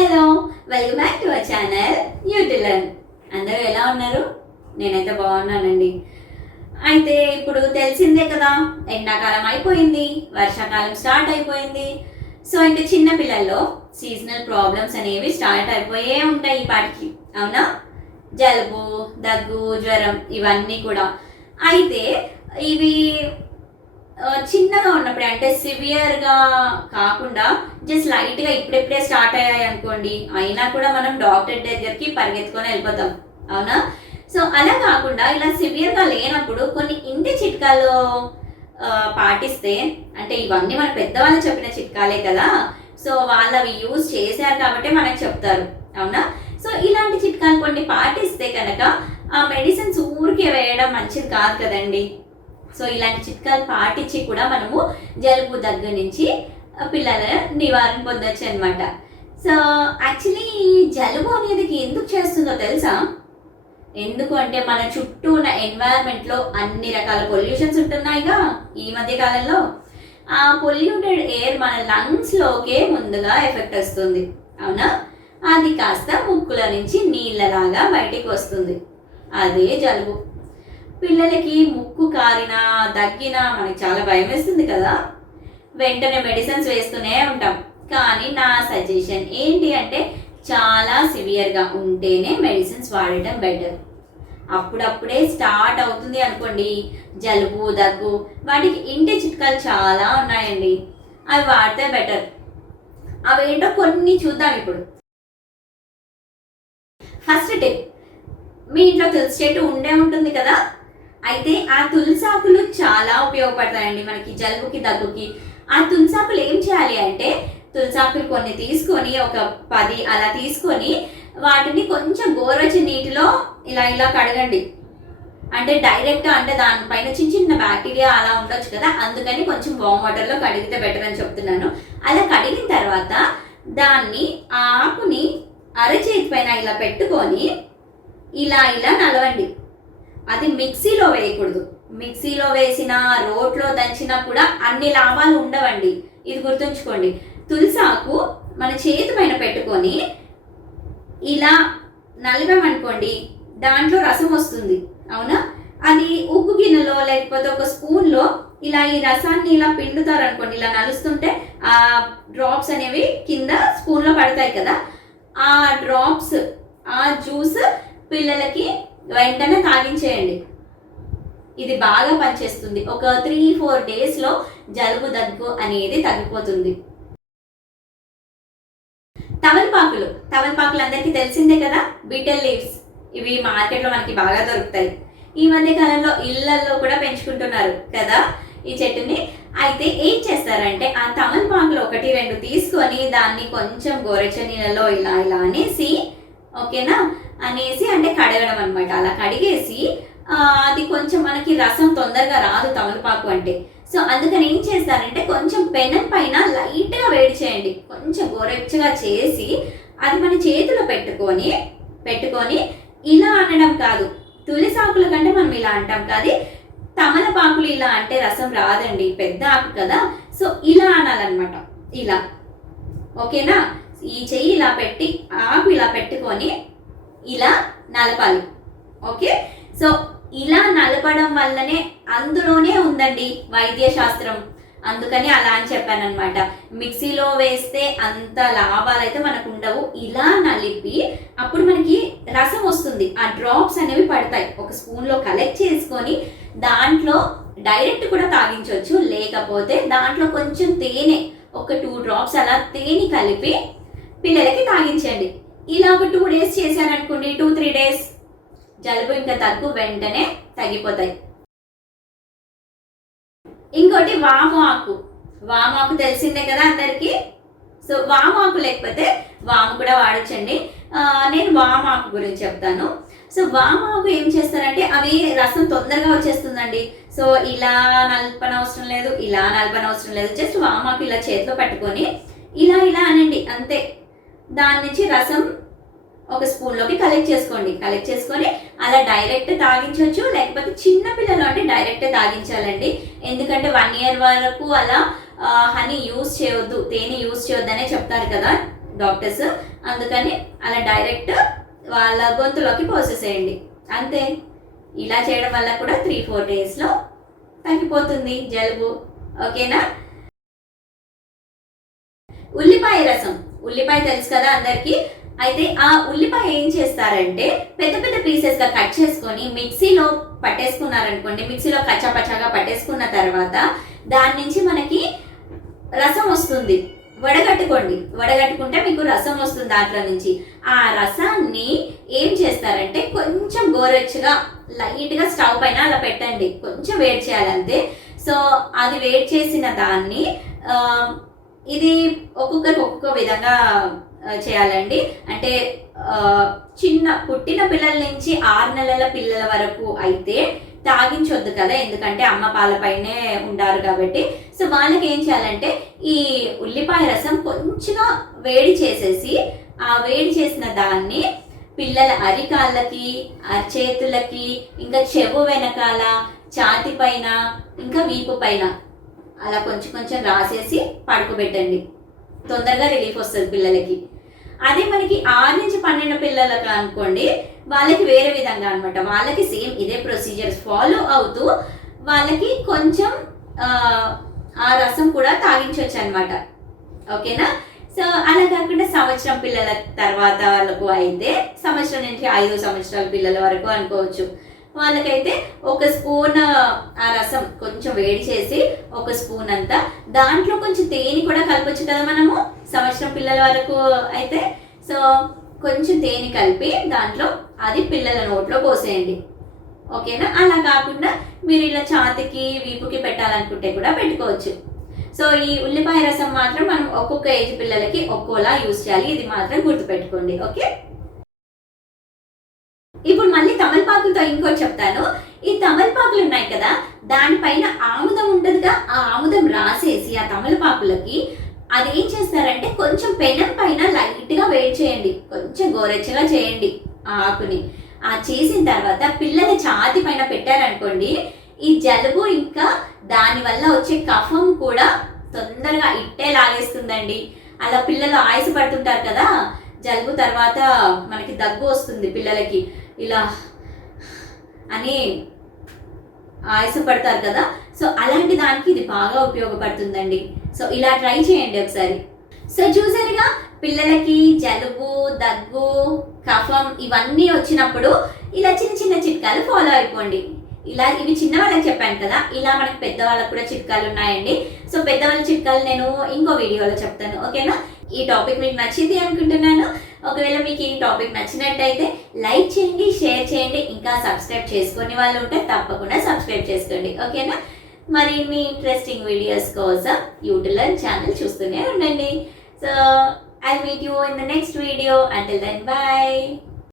Hello, welcome back to our channel యూటిలన్. అందరూ ఎలా ఉన్నారు? నేనైతే బాగున్నానండి. అయితే ఇప్పుడు తెలిసిందే కదా, ఎండాకాలం అయిపోయింది, వర్షాకాలం స్టార్ట్ అయిపోయింది. సో ఇంకా చిన్న పిల్లల్లో సీజనల్ ప్రాబ్లమ్స్ అనేవి స్టార్ట్ అయిపోయే ఉంటాయి ఈ పాటికి, అవునా? జలుబు, దగ్గు, జ్వరం ఇవన్నీ కూడా. అయితే ఇవి చిన్నగా ఉన్నప్పుడే, అంటే సివియర్గా కాకుండా జస్ట్ లైట్గా ఇప్పుడెప్పుడే స్టార్ట్ అయ్యాయి అనుకోండి, అయినా కూడా మనం డాక్టర్ దగ్గరికి పరిగెత్తుకొని వెళ్ళిపోతాం, అవునా? సో అలా కాకుండా ఇలా సివియర్గా లేనప్పుడు కొన్ని ఇంటి చిట్కాలు పాటిస్తే, అంటే ఇవన్నీ మన పెద్దవాళ్ళు చెప్పిన చిట్కాలే కదా, సో వాళ్ళు అవి యూజ్ చేశారు కాబట్టి మనకు చెప్తారు, అవునా? సో ఇలాంటి చిట్కాలు కొన్ని పాటిస్తే కనుక ఆ మెడిసిన్స్ ఊరికే వేయడం మంచిది కాదు కదండి. సో ఇలాంటి చిట్కాలు పాటించి కూడా మనము జలుబు దగ్గర నుంచి పిల్లల నివారణ పొందొచ్చు అనమాట. సో యాక్చువల్లీ జలుబు అనేది ఎందుకు చేస్తుందో తెలుసా? ఎందుకు అంటే మన చుట్టూ ఉన్న ఎన్వైరన్మెంట్లో అన్ని రకాల పొల్యూషన్స్ ఉంటున్నాయిగా ఈ మధ్య కాలంలో. ఆ పొల్యూటెడ్ ఎయిర్ మన లంగ్స్లోకే ముందుగా ఎఫెక్ట్ వస్తుంది, అవునా? అది కాస్త ముక్కుల నుంచి నీళ్ళలాగా బయటికి వస్తుంది, అదే జలుబు. పిల్లలకి ముక్కు కారినా దగ్గినా మనకి చాలా భయం వేస్తుంది కదా, వెంటనే మెడిసిన్స్ వేస్తూనే ఉంటాం. కానీ నా సజెషన్ ఏంటి అంటే, చాలా సివియర్గా ఉంటేనే మెడిసిన్స్ వాడటం బెటర్. అప్పుడప్పుడే స్టార్ట్ అవుతుంది అనుకోండి జలుబు, దగ్గు, వాటికి ఇంటి చిట్కాలు చాలా ఉన్నాయండి, అవి వాడితే బెటర్. అవేంటో కొన్ని చూద్దాం ఇప్పుడు. ఫస్ట్ టిప్, మీ ఇంట్లో తులసి చెట్టు ఉండే ఉంటుంది కదా, అయితే ఆ తులసాకులు చాలా ఉపయోగపడతాయండి మనకి జలుబుకి, దగ్గుకి. ఆ తులసాకులు ఏం చేయాలి అంటే, తులసాకులు కొన్ని తీసుకొని, ఒక 10 అలా తీసుకొని, వాటిని కొంచెం గోరువెచ్చని నీటిలో ఇలా ఇలా కడగండి. అంటే డైరెక్ట్, అంటే దానిపైన చిన్న చిన్న బ్యాక్టీరియా అలా ఉండొచ్చు కదా, అందుకని కొంచెం వామ్ వాటర్లో కడిగితే బెటర్ అని చెప్తున్నాను. అలా కడిగిన తర్వాత దాన్ని, ఆ ఆకుని అరచేతి పైన ఇలా పెట్టుకొని ఇలా ఇలా నలవండి. అది మిక్సీలో వేయకూడదు. మిక్సీలో వేసినా, రోట్లో దంచినా కూడా అన్ని లాభాలు ఉండవండి, ఇది గుర్తుంచుకోండి. తులసాకు మన చేతి పైన పెట్టుకొని ఇలా నలిపామనుకోండి, దాంట్లో రసం వస్తుంది, అవునా? అది ఉగ్గు గిన్నెలో లేకపోతే ఒక స్పూన్లో ఇలా ఈ రసాన్ని ఇలా పిండుతారనుకోండి, ఇలా నలుస్తుంటే ఆ డ్రాప్స్ అనేవి కింద స్పూన్లో పడతాయి కదా, ఆ డ్రాప్స్, ఆ జ్యూస్ పిల్లలకి వెంటనే తాగించేయండి. ఇది బాగా పనిచేస్తుంది. ఒక 3-4 డేస్లో జలుబు, దగ్గు అనేది తగ్గిపోతుంది. తమలపాకులు అందరికీ తెలిసిందే కదా, బీటల్ లీవ్స్. ఇవి మార్కెట్లో మనకి బాగా దొరుకుతాయి. ఈ మధ్య కాలంలో ఇళ్లల్లో కూడా పెంచుకుంటున్నారు కదా ఈ చెట్టుని. అయితే ఏం చేస్తారంటే, ఆ తమలపాకులు 1-2 తీసుకొని దాన్ని కొంచెం గోరెచ్చని నీళ్ళలో ఇలా ఇలా అనేసి, ఓకేనా, అనేసి అంటే కడగడం అనమాట. అలా కడిగేసి అది కొంచెం, మనకి రసం తొందరగా రాదు తమలపాకు అంటే, సో అందుకని ఏం చేస్తారంటే, కొంచెం పెనం పైన లైట్గా వేడి చేయండి, కొంచెం గోరెచ్చగా చేసి అది మన చేతిలో పెట్టుకొని ఇలా అనడం కాదు. తులసాకుల కంటే మనం ఇలా అంటాం కాదు, తమలపాకులు ఇలా అంటే రసం రాదండి, పెద్ద ఆకు కదా, సో ఇలా అనాలన్నమాట. ఇలా, ఓకేనా? ఈ చెయ్యి ఇలా పెట్టి, ఆకు ఇలా పెట్టుకొని ఇలా నలపాలి, ఓకే? సో ఇలా నలపడం వల్లనే, అందులోనే ఉందండి వైద్య శాస్త్రం, అందుకని అలా అని చెప్పాను అనమాట. మిక్సీలో వేస్తే అంత లాభాలు అయితే మనకు ఉండవు. ఇలా నలిపి అప్పుడు మనకి రసం వస్తుంది, ఆ డ్రాప్స్ అనేవి పడతాయి. ఒక స్పూన్లో కలెక్ట్ చేసుకొని దాంట్లో డైరెక్ట్ కూడా తాగించవచ్చు, లేకపోతే దాంట్లో కొంచెం తేనె, ఒక 2 డ్రాప్స్ అలా తేనె కలిపి పిల్లలకి తాగించండి. ఇలా ఒక 2 డేస్ చేశారనుకోండి, 2-3 డేస్, జలుబు ఇంకా దగ్గు వెంటనే తగ్గిపోతాయి. ఇంకోటి వామాకు తెలిసిందే కదా అందరికీ. సో వామాకు లేకపోతే వాము కూడా వాడొచ్చండి. నేను వామాకు గురించి చెప్తాను. సో వామాకు ఏం చేస్తారంటే, అవి రసం తొందరగా వచ్చేస్తుందండి. సో ఇలా నలపనవసరం లేదు, ఇలా నలపనవసరం లేదు, జస్ట్ వామాకు ఇలా చేతిలో పట్టుకొని ఇలా ఇలా అనండి, అంతే. దాని నుంచి రసం ఒక స్పూన్లోకి కలెక్ట్ చేసుకొని అలా డైరెక్ట్ తాగించవచ్చు, లేకపోతే చిన్న పిల్లలు అంటే డైరెక్ట్ తాగించాలండి. ఎందుకంటే 1 year వరకు అలా హనీ యూజ్ చేయొద్దు, తేనె యూజ్ చేయొద్దు అనే చెప్తారు కదా డాక్టర్స్. అందుకని అలా డైరెక్ట్ వాళ్ళ గొంతులోకి పోసేసేయండి అంతే. ఇలా చేయడం వల్ల కూడా 3-4 డేస్లో తగ్గిపోతుంది జలుబు. ఓకేనా? ఉల్లిపాయ రసం, ఉల్లిపాయ తెలుసు కదా అందరికీ. అయితే ఆ ఉల్లిపాయ ఏం చేస్తారంటే పెద్ద పెద్ద పీసెస్గా కట్ చేసుకొని మిక్సీలో పట్టేసుకున్నారనుకోండి, మిక్సీలో కచ్చాపచ్చాగా పట్టేసుకున్న తర్వాత దాని నుంచి మనకి రసం వస్తుంది. వడగట్టుకుంటే మీకు రసం వస్తుంది దాంట్లో నుంచి. ఆ రసాన్ని ఏం చేస్తారంటే కొంచెం గోరెచ్చగా లైట్గా స్టవ్ పైన అలా పెట్టండి, కొంచెం వేడి చేయాలంతే. సో అది వేడి చేసిన దాన్ని ఇది ఒక్కొక్కరికి ఒక్కొక్క విధంగా చేయాలండి. అంటే చిన్న పుట్టిన పిల్లల నుంచి 6 నెలల పిల్లల వరకు అయితే తాగించొద్దు కదా, ఎందుకంటే అమ్మ పాలపైనే ఉంటారు కాబట్టి. సో వాళ్ళకి ఏం చేయాలంటే ఈ ఉల్లిపాయ రసం కొంచెంగా వేడి చేసేసి ఆ వేడి చేసిన దాన్ని పిల్లల అరికాళ్ళకి, చేతులకి, ఇంకా చెవు వెనకాల, ఛాతి పైన, ఇంకా వీపు పైన అలా కొంచెం కొంచెం రాసేసి పడుకోబెట్టండి. తొందరగా రిలీఫ్ వస్తుంది పిల్లలకి. అదే మనకి 6 నుంచి 12 పిల్లలకు అనుకోండి, వాళ్ళకి వేరే విధంగా అనమాట. వాళ్ళకి సేమ్ ఇదే ప్రొసీజర్స్ ఫాలో అవుతూ వాళ్ళకి కొంచెం ఆ రసం కూడా తాగించవచ్చు అనమాట. ఓకేనా? సో అలా కాకుండా సంవత్సరం పిల్లల తర్వాత వాళ్ళకు అయితే, సంవత్సరం నుంచి 5 సంవత్సరాల పిల్లల వరకు అనుకోవచ్చు, వాళ్ళకైతే 1 స్పూన్ ఆ రసం కొంచెం వేడి చేసి 1 స్పూన్ అంతా, దాంట్లో కొంచెం తేనె కూడా కలపచ్చు కదా మనము సంవత్సరం పిల్లల వరకు అయితే. సో కొంచెం తేనె కలిపి దాంట్లో అది పిల్లల నోట్లో పోసేయండి. ఓకేనా? అలా కాకుండా మీరు ఇలా ఛాతికి, వీపుకి పెట్టాలనుకుంటే కూడా పెట్టుకోవచ్చు. సో ఈ ఉల్లిపాయ రసం మాత్రం మనం ఒక్కొక్క ఏజ్ పిల్లలకి ఒక్కోలా యూజ్ చేయాలి, ఇది మాత్రం గుర్తుపెట్టుకోండి. ఓకే? ఇప్పుడు మళ్ళీ తమలపాకులతో ఇంకోటి చెప్తాను. ఈ తమలపాకులు ఉన్నాయి కదా, దానిపైన ఆముదం ఉంటుందిగా, ఆ ఆముదం రాసేసి ఆ తమలపాకులకి అది ఏం చేస్తారంటే కొంచెం పెనం పైన లైట్గా వేడి చేయండి, కొంచెం గోరెచ్చగా చేయండి ఆ ఆకుని. ఆ చేసిన తర్వాత పిల్లల ఛాతి పైన పెట్టారనుకోండి, ఈ జలుబు ఇంకా దానివల్ల వచ్చే కఫం కూడా తొందరగా ఇట్టే లాగేస్తుందండి. అలా పిల్లలు ఆయాస పడుతుంటారు కదా, జలుబు తర్వాత మనకి దగ్గు వస్తుంది పిల్లలకి, ఇలా అని ఆయాస పడతారు కదా. సో అలాంటి దానికి ఇది బాగా ఉపయోగపడుతుందండి. సో ఇలా ట్రై చేయండి ఒకసారి. సో చూసారుగా, పిల్లలకి జలుబు, దగ్గు, కఫం ఇవన్నీ వచ్చినప్పుడు ఇలా చిన్న చిన్న చిట్కాలు ఫాలో అయిపోండి. ఇలా ఇవి చిన్న వాళ్ళకి చెప్పాను కదా, ఇలా మనకి పెద్దవాళ్ళకి కూడా చిట్కాలు ఉన్నాయండి. సో పెద్దవాళ్ళ చిట్కాలు నేను ఇంకో వీడియోలో చెప్తాను. ఓకేనా? ఈ టాపిక్ మీకు నచ్చింది అనుకుంటున్నాను. ఒకవేళ మీకు ఈ టాపిక్ నచ్చినట్టయితే లైక్ చేయండి, షేర్ చేయండి. ఇంకా సబ్స్క్రైబ్ చేసుకునే వాళ్ళు ఉంటే తప్పకుండా సబ్స్క్రైబ్ చేసుకోండి. ఓకేనా? మరి మీ ఇంట్రెస్టింగ్ వీడియోస్ కోసం యూట్యూబ్ ఛానల్ చూస్తూనే ఉండండి. So I meet you in the next video. Until then, bye.